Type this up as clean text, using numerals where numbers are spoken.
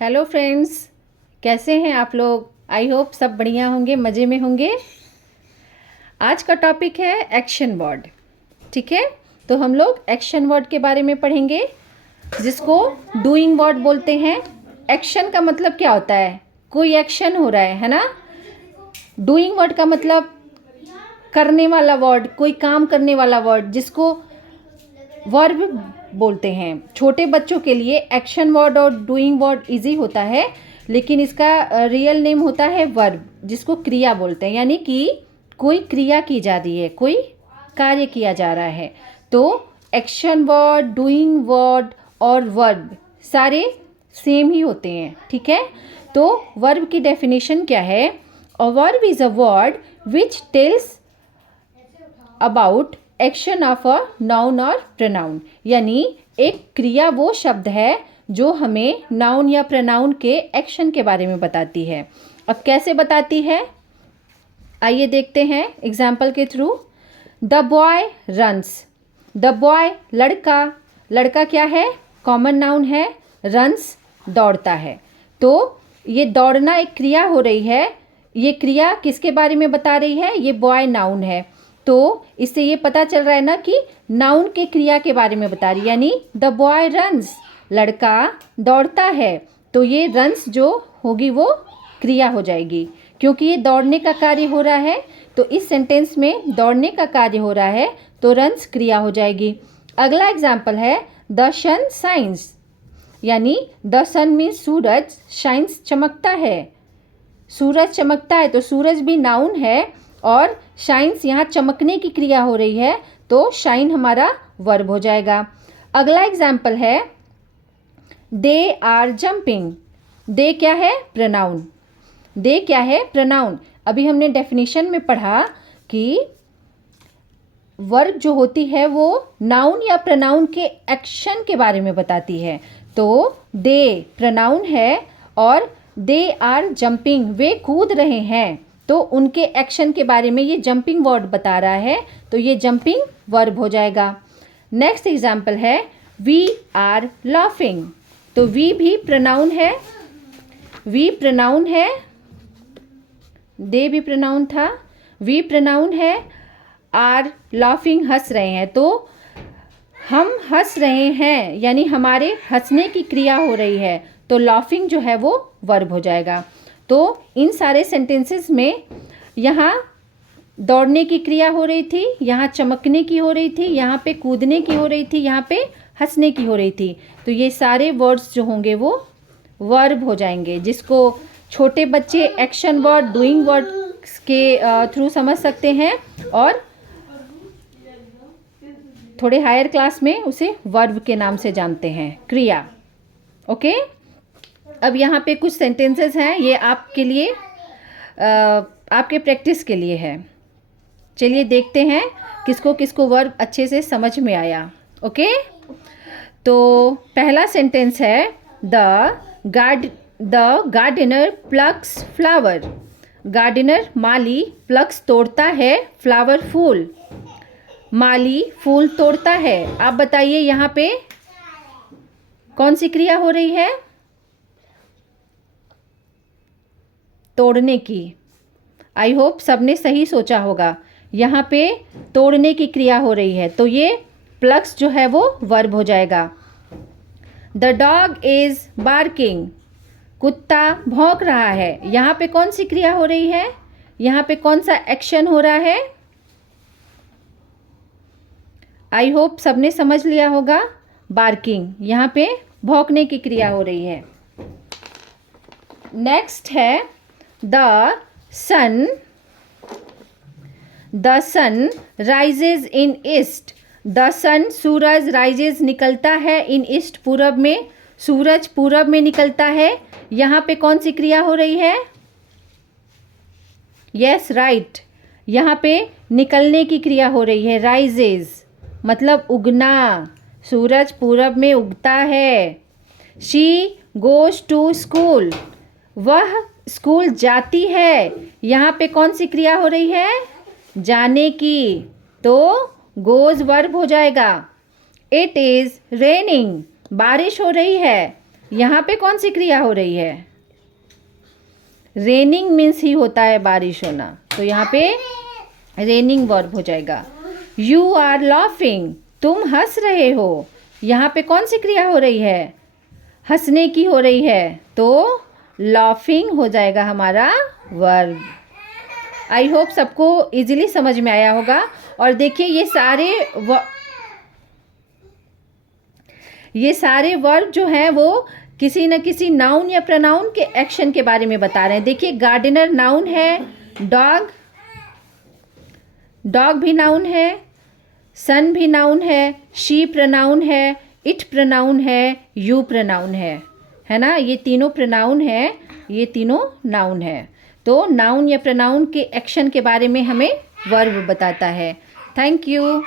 Hello friends, कैसे हैं आप लोग। आई होप सब बढ़िया होंगे, मज़े में होंगे। आज का टॉपिक है एक्शन वर्ड। ठीक है, तो हम लोग एक्शन वर्ड के बारे में पढ़ेंगे, जिसको डूइंग वर्ड बोलते हैं। एक्शन का मतलब क्या होता है? कोई एक्शन हो रहा है ना। डूइंग वर्ड का मतलब करने वाला वर्ड, कोई काम करने वाला वर्ड, जिसको वर्ब बोलते हैं। छोटे बच्चों के लिए एक्शन वर्ड और डूइंग वर्ड इजी होता है, लेकिन इसका रियल नेम होता है वर्ब, जिसको क्रिया बोलते हैं। यानी कि कोई क्रिया की जा रही है, कोई कार्य किया जा रहा है। तो एक्शन वर्ड, डूइंग वर्ड और वर्ब सारे सेम ही होते हैं। ठीक है, तो वर्ब की डेफिनेशन क्या है? A verb is a word which tells about action of a noun और प्रनाउन। यानी एक क्रिया वो शब्द है जो हमें नाउन या प्रनाउन के एक्शन के बारे में बताती है। अब कैसे बताती है, आइए देखते हैं एग्जाम्पल के through. The boy runs. The boy लड़का, लड़का क्या है? कॉमन नाउन है। रन्स दौड़ता है। तो ये दौड़ना एक क्रिया हो रही है। ये क्रिया किसके बारे में बता रही है? ये बॉय नाउन है। तो इससे ये पता चल रहा है ना कि नाउन के क्रिया के बारे में बता रही है। यानी द बॉय रन्स, लड़का दौड़ता है। तो ये रन्स जो होगी वो क्रिया हो जाएगी, क्योंकि ये दौड़ने का कार्य हो रहा है। तो इस सेंटेंस में दौड़ने का कार्य हो रहा है, तो रन्स क्रिया हो जाएगी। अगला एग्जाम्पल है द सन शाइन्स। यानी द सन मीन्स सूरज, शाइन्स चमकता है। सूरज चमकता है, तो सूरज भी नाउन है और शाइन्स यहाँ चमकने की क्रिया हो रही है, तो शाइन हमारा वर्ब हो जाएगा। अगला एग्जाम्पल है दे आर जंपिंग। दे क्या है? प्रनाउन। दे क्या है? प्रनाउन। अभी हमने डेफिनेशन में पढ़ा कि वर्ब जो होती है वो नाउन या प्रनाउन के एक्शन के बारे में बताती है। तो दे प्रनाउन है और दे आर जंपिंग, वे कूद रहे हैं, तो उनके एक्शन के बारे में ये जंपिंग वर्ड बता रहा है, तो ये जंपिंग वर्ब हो जाएगा। नेक्स्ट एग्जाम्पल है वी आर लाफिंग। तो वी भी प्रनाउन है, वी प्रनाउन है, दे भी प्रनाउन था, वी प्रनाउन है, आर लाफिंग हंस रहे हैं। तो हम हंस रहे हैं, यानी हमारे हंसने की क्रिया हो रही है, तो लाफिंग जो है वो वर्ब हो जाएगा। तो इन सारे सेंटेंसेस में यहाँ दौड़ने की क्रिया हो रही थी, यहाँ चमकने की हो रही थी, यहाँ पे कूदने की हो रही थी, यहाँ पे हंसने की हो रही थी। तो ये सारे वर्ड्स जो होंगे वो वर्ब हो जाएंगे, जिसको छोटे बच्चे एक्शन वर्ड, डूइंग वर्ड के थ्रू समझ सकते हैं, और थोड़े हायर क्लास में उसे वर्ब के नाम से जानते हैं, क्रिया। ओके, अब यहाँ पे कुछ सेंटेंसेस हैं, ये आपके लिए आपके प्रैक्टिस के लिए है। चलिए देखते हैं किसको किसको वर्ब अच्छे से समझ में आया। ओके, तो पहला सेंटेंस है the gardener plucks flower. Gardener माली, प्लक्स तोड़ता है, फ्लावर फूल। माली फूल तोड़ता है। आप बताइए यहाँ पे कौन सी क्रिया हो रही है? तोड़ने की। आई होप सबने सही सोचा होगा। यहाँ पे तोड़ने की क्रिया हो रही है, तो ये प्लक्स जो है वो वर्ब हो जाएगा। The dog is barking. कुत्ता भौंक रहा है। यहाँ पे कौन सी क्रिया हो रही है? यहाँ पे कौन सा एक्शन हो रहा है? आई होप सबने समझ लिया होगा। बार्किंग, यहाँ पे भौंकने की क्रिया हो रही है। नेक्स्ट है the sun rises in east. The sun सूरज, राइजेज निकलता है, इन ईस्ट पूरब में, सूरज पूरब में निकलता है। यहाँ पे कौन सी क्रिया हो रही है? यस राइट, यहाँ पे निकलने की क्रिया हो रही है। राइजेज मतलब उगना, सूरज पूरब में उगता है। शी गोज टू स्कूल, वह स्कूल जाती है। यहाँ पे कौन सी क्रिया हो रही है? जाने की, तो गोज वर्ब हो जाएगा। इट इज़ रेनिंग, बारिश हो रही है। यहाँ पे कौन सी क्रिया हो रही है? रेनिंग मीन्स ही होता है बारिश होना, तो यहाँ पे रेनिंग वर्ब हो जाएगा। यू आर लाफिंग, तुम हंस रहे हो। यहाँ पे कौन सी क्रिया हो रही है? हंसने की हो रही है, तो लाफिंग हो जाएगा हमारा वर्ब। आई होप सबको इजीली समझ में आया होगा। और देखिए ये सारे वर्ब जो हैं वो किसी न किसी नाउन या प्रोनाउन के एक्शन के बारे में बता रहे हैं। देखिए गार्डनर नाउन है, डॉग भी नाउन है, सन भी नाउन है, शी प्रोनाउन है, इट प्रोनाउन है, यू प्रोनाउन है ना। ये तीनों प्रोनाउन है, ये तीनों नाउन है। तो नाउन या प्रोनाउन के एक्शन के बारे में हमें वर्ब बताता है। Thank you.